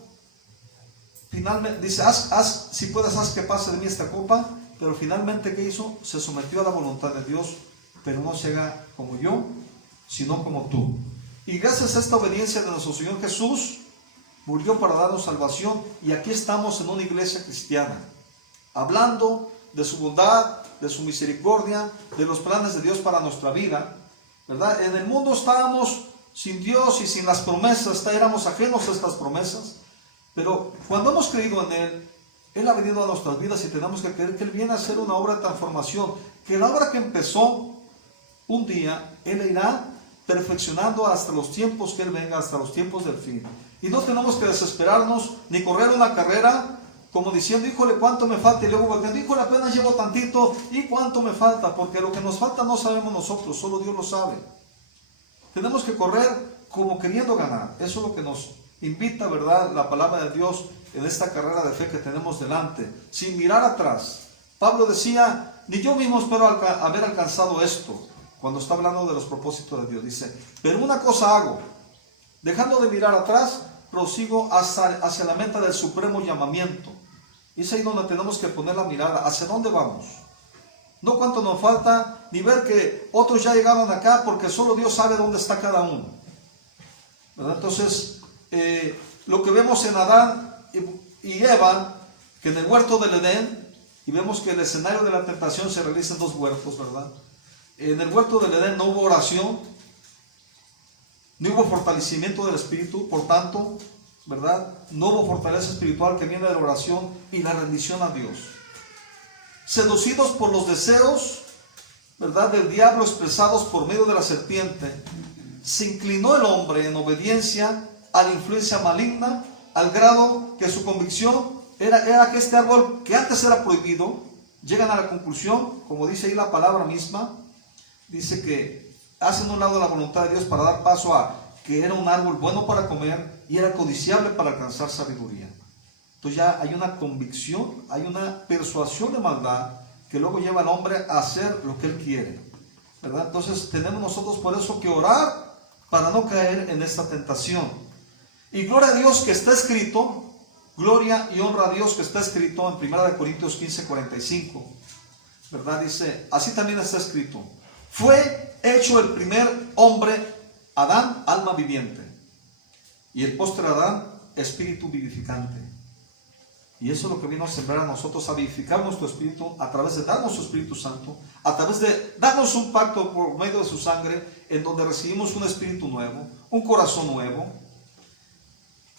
finalmente dice, si puedes, haz que pase de mí esta copa. Pero finalmente, ¿qué hizo? Se sometió a la voluntad de Dios, pero no se haga como yo, sino como tú. Y gracias a esta obediencia de nuestro Señor Jesús, murió para darnos salvación, y aquí estamos en una iglesia cristiana, hablando de su bondad, de su misericordia, de los planes de Dios para nuestra vida, ¿verdad? En el mundo estábamos sin Dios y sin las promesas, éramos ajenos a estas promesas, pero cuando hemos creído en Él, Él ha venido a nuestras vidas y tenemos que creer que Él viene a hacer una obra de transformación, que la obra que empezó un día, Él la irá perfeccionando hasta los tiempos que Él venga, hasta los tiempos del fin. Y no tenemos que desesperarnos ni correr una carrera como diciendo, híjole, ¿cuánto me falta? Y luego volviendo, híjole, apenas llevo tantito, ¿y cuánto me falta? Porque lo que nos falta no sabemos nosotros, solo Dios lo sabe. Tenemos que correr como queriendo ganar. Eso es lo que nos invita, ¿verdad?, la palabra de Dios en esta carrera de fe que tenemos delante, sin mirar atrás. Pablo decía, ni yo mismo espero haber alcanzado esto, cuando está hablando de los propósitos de Dios. Dice, pero una cosa hago, dejando de mirar atrás, prosigo hacia la meta del supremo llamamiento. Y es ahí donde tenemos que poner la mirada, ¿hacia dónde vamos? No cuánto nos falta, ni ver que otros ya llegaron acá, porque solo Dios sabe dónde está cada uno, ¿verdad? Entonces, lo que vemos en Adán y Eva, que en el huerto del Edén, y vemos que el escenario de la tentación se realiza en dos huertos, ¿verdad? En el huerto del Edén no hubo oración, no hubo fortalecimiento del espíritu, por tanto, ¿verdad?, no hubo fortaleza espiritual que viene de la oración y la rendición a Dios. Seducidos por los deseos, ¿verdad?, del diablo expresados por medio de la serpiente, se inclinó el hombre en obediencia a la influencia maligna, al grado que su convicción era que este árbol, que antes era prohibido, llegan a la conclusión, como dice ahí la palabra misma, dice que hacen un lado la voluntad de Dios para dar paso a que era un árbol bueno para comer y era codiciable para alcanzar sabiduría. Entonces ya hay una convicción, hay una persuasión de maldad que luego lleva al hombre a hacer lo que él quiere, ¿verdad? Entonces tenemos nosotros por eso que orar para no caer en esta tentación. Y gloria a Dios que está escrito, gloria y honra a Dios que está escrito en 1 Corintios 15:45, ¿verdad? Dice, así también está escrito, fue hecho el primer hombre, Adán, alma viviente, y el postre Adán, espíritu vivificante. Y eso es lo que vino a sembrar a nosotros, a vivificar nuestro espíritu, a través de darnos su Espíritu Santo, a través de darnos un pacto por medio de su sangre, en donde recibimos un espíritu nuevo, un corazón nuevo.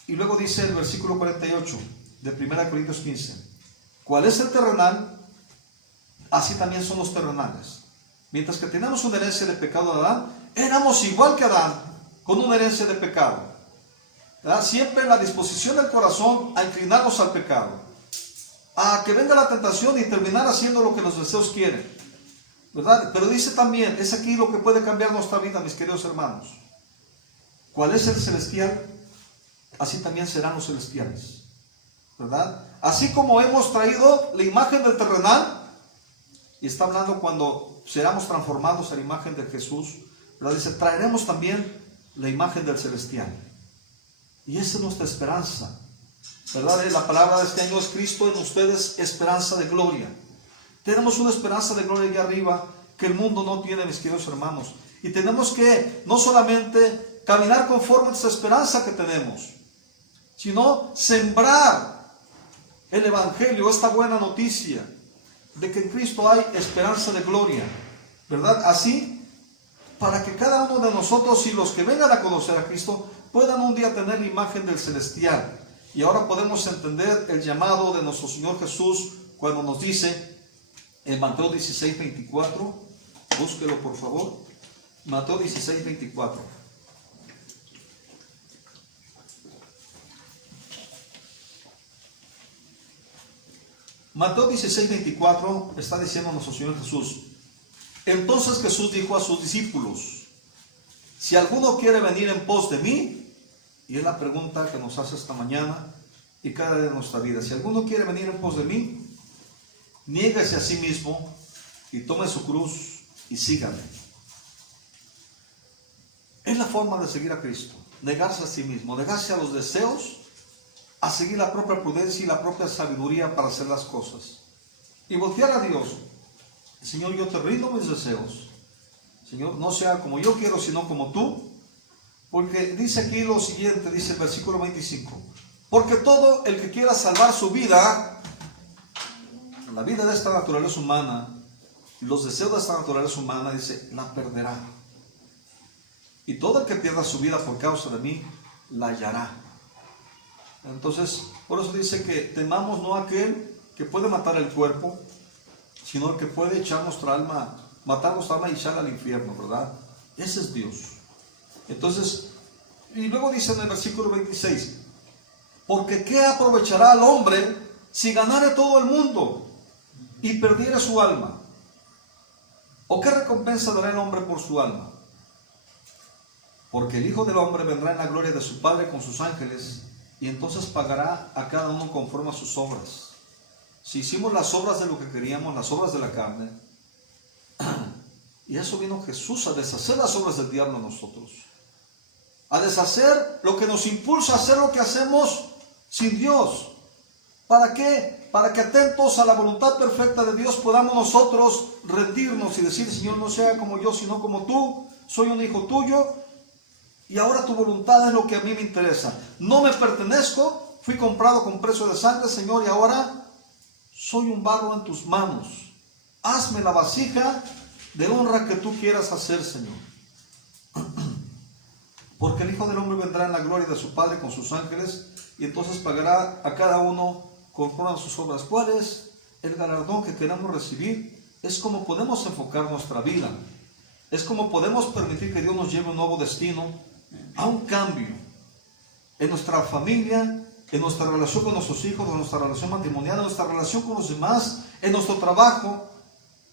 Y luego dice el versículo 48 de 1 Corintios 15, ¿cuál es el terrenal? Así también son los terrenales. Mientras que tenemos una herencia de pecado de Adán, éramos igual que Adán, con una herencia de pecado, ¿verdad? Siempre en la disposición del corazón a inclinarnos al pecado, a que venga la tentación y terminar haciendo lo que los deseos quieren, ¿verdad? Pero dice también, es aquí lo que puede cambiar nuestra vida, mis queridos hermanos. ¿Cuál es el celestial? Así también serán los celestiales, ¿verdad? Así como hemos traído la imagen del terrenal, y está hablando cuando seramos transformados a la imagen de Jesús, ¿verdad? Dice, traeremos también la imagen del celestial. Y esa es nuestra esperanza, ¿verdad? La palabra de este año es Cristo en ustedes, esperanza de gloria. Tenemos una esperanza de gloria allá arriba que el mundo no tiene, mis queridos hermanos. Y tenemos que no solamente caminar conforme a esa esperanza que tenemos, sino sembrar el Evangelio, esta buena noticia de que en Cristo hay esperanza de gloria. ¿verdad? Así, para que cada uno de nosotros y los que vengan a conocer a Cristo puedan un día tener la imagen del celestial. Y ahora podemos entender el llamado de nuestro Señor Jesús cuando nos dice en Mateo 16, 24, búsquelo por favor, Mateo 16, 24. Mateo 16, 24 está diciendo nuestro Señor Jesús: entonces Jesús dijo a sus discípulos, si alguno quiere venir en pos de mí, y es la pregunta que nos hace esta mañana y cada día de nuestra vida, si alguno quiere venir en pos de mí, niéguese a sí mismo y tome su cruz y sígame. Es la forma de seguir a Cristo, negarse a sí mismo, negarse a los deseos, a seguir la propia prudencia y la propia sabiduría para hacer las cosas. Y voltear a Dios. Señor, yo te rindo mis deseos. Señor, no sea como yo quiero, sino como tú. Porque dice aquí lo siguiente, dice el versículo 25. Porque todo el que quiera salvar su vida, la vida de esta naturaleza humana, los deseos de esta naturaleza humana, dice, la perderá. Y todo el que pierda su vida por causa de mí, la hallará. Entonces, por eso dice que temamos no a aquel que puede matar el cuerpo, sino el que puede echar nuestra alma, matar nuestra alma y echarla al infierno, ¿verdad? Ese es Dios. Entonces, y luego dice en el versículo 26, porque ¿qué aprovechará al hombre si ganare todo el mundo y perdiere su alma? ¿O qué recompensa dará el hombre por su alma? Porque el Hijo del Hombre vendrá en la gloria de su Padre con sus ángeles, y entonces pagará a cada uno conforme a sus obras. Si hicimos las obras de lo que queríamos, las obras de la carne, y eso vino Jesús a deshacer las obras del diablo en nosotros, a deshacer lo que nos impulsa a hacer lo que hacemos sin Dios. ¿Para qué? Para que atentos a la voluntad perfecta de Dios podamos nosotros rendirnos y decir, Señor, no sea como yo, sino como tú, soy un hijo tuyo, y ahora tu voluntad es lo que a mí me interesa. No me pertenezco, fui comprado con precio de sangre, Señor, y ahora soy un barro en tus manos. Hazme la vasija de honra que tú quieras hacer, Señor. Porque el Hijo del Hombre vendrá en la gloria de su Padre con sus ángeles, y entonces pagará a cada uno conforme a sus obras. ¿Cuál es el galardón que queremos recibir? Es como podemos enfocar nuestra vida. Es como podemos permitir que Dios nos lleve a un nuevo destino, a un cambio en nuestra familia, en nuestra relación con nuestros hijos, en nuestra relación matrimonial, en nuestra relación con los demás, en nuestro trabajo,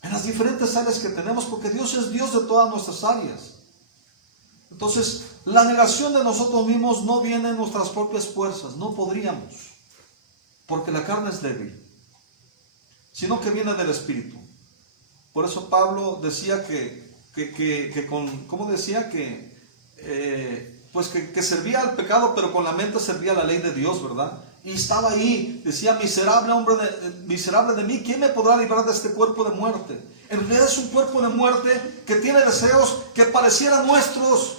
en las diferentes áreas que tenemos, porque Dios es Dios de todas nuestras áreas. Entonces, la negación de nosotros mismos no viene en nuestras propias fuerzas, no podríamos, porque la carne es débil, sino que viene del Espíritu. Por eso Pablo decía ¿cómo decía? Que servía al pecado, pero con la mente servía a la ley de Dios, ¿verdad? Y estaba ahí, decía, miserable de mí, ¿quién me podrá librar de este cuerpo de muerte? En realidad es un cuerpo de muerte que tiene deseos que parecieran nuestros,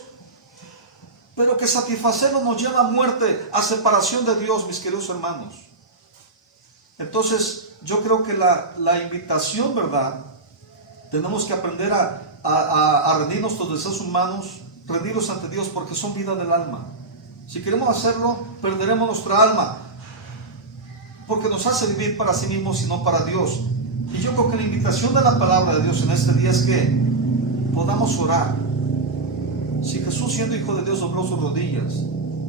pero que satisfacerlos nos lleva a muerte, a separación de Dios, mis queridos hermanos. Entonces, yo creo que la invitación, ¿verdad? Tenemos que aprender a rendir nuestros deseos humanos, rendirlos ante Dios, porque son vida del alma. Si queremos hacerlo, perderemos nuestra alma, porque nos hace vivir para sí mismos y no para Dios. Y yo creo que la invitación de la palabra de Dios en este día es que podamos orar. Si Jesús, siendo Hijo de Dios, dobló sus rodillas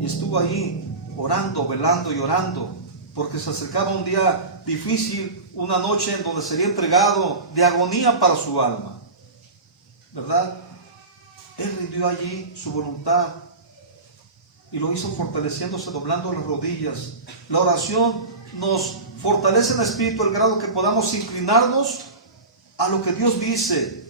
y estuvo ahí orando, velando y orando, porque se acercaba un día difícil, una noche en donde sería entregado de agonía para su alma, ¿verdad? Él rindió allí su voluntad y lo hizo fortaleciéndose, doblando las rodillas. La oración nos fortalece en el espíritu al grado que podamos inclinarnos a lo que Dios dice,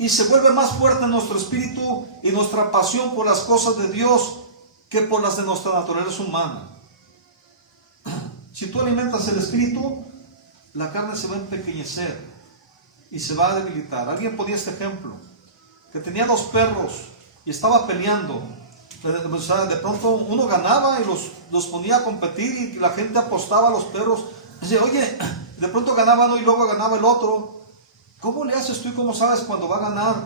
y se vuelve más fuerte en nuestro espíritu y nuestra pasión por las cosas de Dios que por las de nuestra naturaleza humana. Si tú alimentas el espíritu, la carne se va a empequeñecer y se va a debilitar. Alguien ponía este ejemplo, que tenía 2 perros y estaba peleando. O sea, de pronto uno ganaba y los ponía a competir y la gente apostaba a los perros. Dice, oye, de pronto ganaba uno y luego ganaba el otro. ¿Cómo le haces tú y cómo sabes cuando va a ganar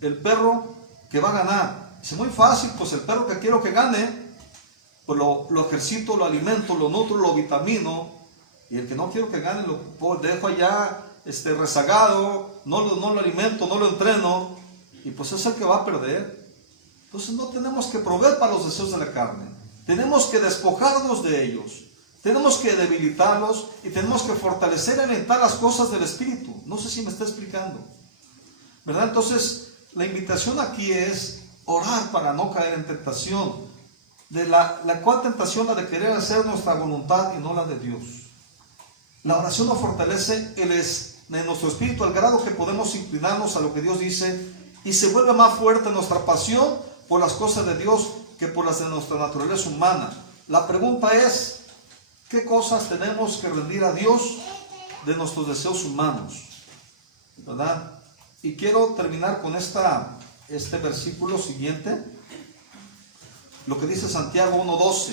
el perro que va a ganar? Es muy fácil, pues el perro que quiero que gane, pues lo ejercito, lo alimento, lo nutro, lo vitamino, y el que no quiero que gane lo dejo allá rezagado, no lo alimento, no lo entreno, y pues es el que va a perder. Entonces no tenemos que proveer para los deseos de la carne, tenemos que despojarnos de ellos, tenemos que debilitarlos y tenemos que fortalecer y alentar las cosas del Espíritu. No sé si me está explicando, ¿verdad? Entonces la invitación aquí es orar para no caer en tentación, de la cual tentación, la de querer hacer nuestra voluntad y no la de Dios. La oración nos fortalece en nuestro espíritu al grado que podemos inclinarnos a lo que Dios dice y se vuelve más fuerte nuestra pasión por las cosas de Dios que por las de nuestra naturaleza humana. La pregunta es, ¿qué cosas tenemos que rendir a Dios de nuestros deseos humanos? ¿Verdad? Y quiero terminar con este versículo siguiente, lo que dice Santiago 1:12,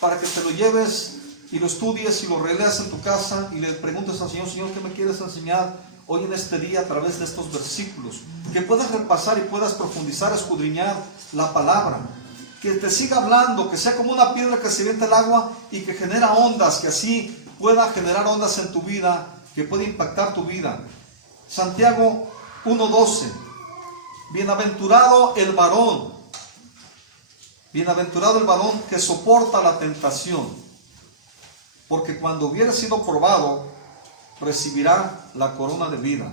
para que te lo lleves y lo estudies y lo releas en tu casa y le preguntes al Señor: Señor, ¿qué me quieres enseñar hoy en este día a través de estos versículos? Que puedas repasar y puedas profundizar, escudriñar la palabra, que te siga hablando, que sea como una piedra que se avienta al agua y que genera ondas, que así pueda generar ondas en tu vida, que pueda impactar tu vida. Santiago 1:12, bienaventurado el varón que soporta la tentación, porque cuando hubiere sido probado, recibirá la corona de vida.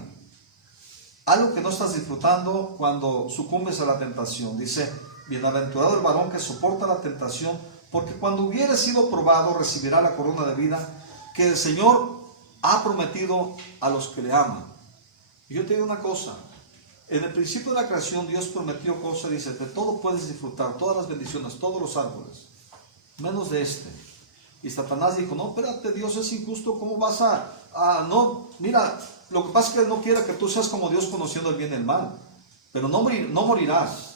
Algo que no estás disfrutando cuando sucumbes a la tentación. Dice, bienaventurado el varón que soporta la tentación, porque cuando hubiere sido probado, recibirá la corona de vida que el Señor ha prometido a los que le aman. Y yo te digo una cosa, en el principio de la creación Dios prometió cosas, dice, de todo puedes disfrutar, todas las bendiciones, todos los árboles, menos de este. Y Satanás dijo, no, espérate, Dios es injusto, ¿cómo vas no? Mira, lo que pasa es que Él no quiere que tú seas como Dios, conociendo el bien y el mal, pero no morirás.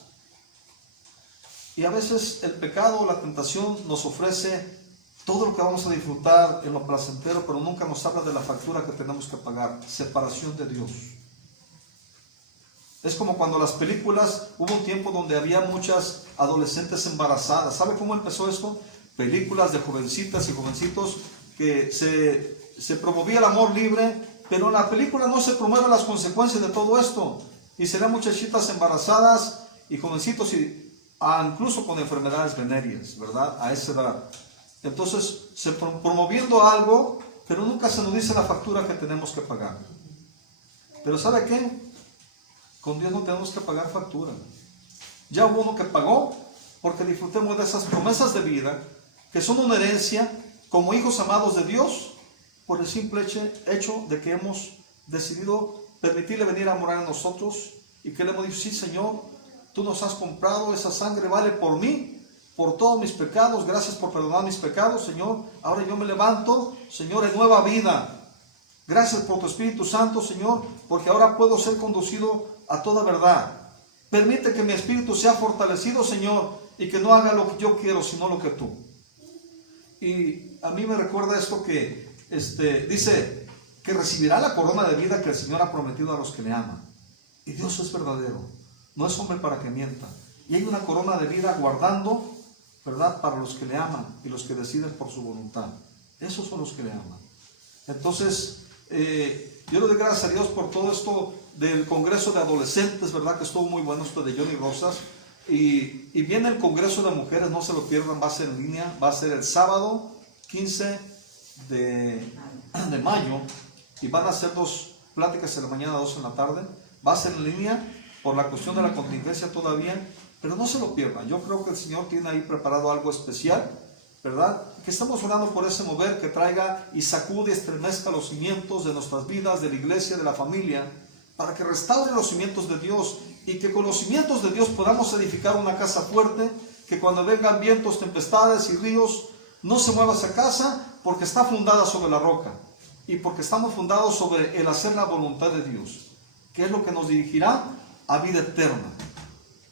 Y a veces el pecado o la tentación nos ofrece todo lo que vamos a disfrutar en lo placentero, pero nunca nos habla de la factura que tenemos que pagar, separación de Dios. Es como cuando las películas, hubo un tiempo donde había muchas adolescentes embarazadas. ¿Sabe cómo empezó esto? Películas de jovencitas y jovencitos que se promovía el amor libre, pero en la película no se promueven las consecuencias de todo esto. Y se ven muchachitas embarazadas y jovencitos incluso con enfermedades venéreas, ¿verdad? A esa edad. Entonces, promoviendo algo, pero nunca se nos dice la factura que tenemos que pagar. Pero ¿sabe qué? Con Dios no tenemos que pagar factura. Ya hubo uno que pagó, porque disfrutemos de esas promesas de vida, que son una herencia como hijos amados de Dios, por el simple hecho de que hemos decidido permitirle venir a morar en nosotros, y que le hemos dicho, sí Señor, tú nos has comprado, esa sangre vale por mí, por todos mis pecados, gracias por perdonar mis pecados, Señor. Ahora yo me levanto, Señor, en nueva vida. Gracias por tu Espíritu Santo, Señor, porque ahora puedo ser conducido a toda verdad. Permite que mi espíritu sea fortalecido, Señor, y que no haga lo que yo quiero, sino lo que tú. Y a mí me recuerda esto que dice que recibirá la corona de vida que el Señor ha prometido a los que le aman. Y Dios es verdadero, no es hombre para que mienta. Y hay una corona de vida guardando, ¿verdad?, para los que le aman y los que deciden por su voluntad. Esos son los que le aman. Entonces, yo le doy gracias a Dios por todo esto del Congreso de Adolescentes, ¿verdad?, que estuvo muy bueno esto de Johnny Rosas. Y viene el Congreso de Mujeres, no se lo pierdan, va a ser en línea, va a ser el sábado 15 de mayo, y van a ser 2 pláticas en la mañana, 2 en la tarde. Va a ser en línea por la cuestión de la contingencia todavía, pero no se lo pierdan. Yo creo que el Señor tiene ahí preparado algo especial, ¿verdad? Que estamos orando por ese mover que traiga y sacude y estremezca los cimientos de nuestras vidas, de la iglesia, de la familia, para que restaure los cimientos de Dios, y que con los cimientos de Dios podamos edificar una casa fuerte, que cuando vengan vientos, tempestades y ríos, no se mueva esa casa, porque está fundada sobre la roca, y porque estamos fundados sobre el hacer la voluntad de Dios, que es lo que nos dirigirá a vida eterna.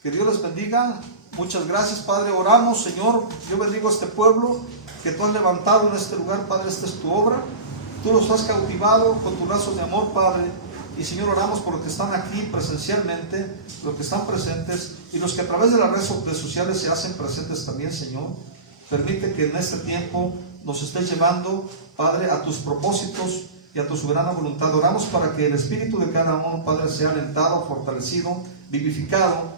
Que Dios les bendiga. Muchas gracias, Padre. Oramos, Señor. Yo bendigo a este pueblo que tú has levantado en este lugar, Padre. Esta es tu obra. Tú los has cautivado con tus brazos de amor, Padre. Y Señor, oramos por los que están aquí presencialmente, los que están presentes y los que a través de las redes sociales se hacen presentes también, Señor. Permite que en este tiempo nos estés llevando, Padre, a tus propósitos y a tu soberana voluntad. Oramos para que el espíritu de cada uno, Padre, sea alentado, fortalecido, vivificado,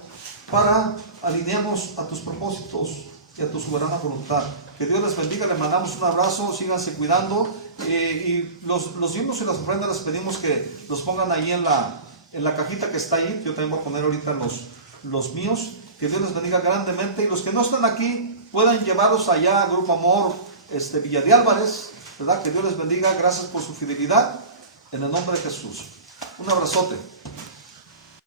para alinearnos a tus propósitos y a tu soberana voluntad. Que Dios les bendiga, les mandamos un abrazo, síganse cuidando, y los diezmos y las ofrendas les pedimos que los pongan ahí en la cajita que está ahí. Yo también voy a poner ahorita los míos. Que Dios les bendiga grandemente, y los que no están aquí puedan llevarlos allá a Grupo Amor Villa de Álvarez, ¿verdad? Que Dios les bendiga, gracias por su fidelidad, en el nombre de Jesús. Un abrazote.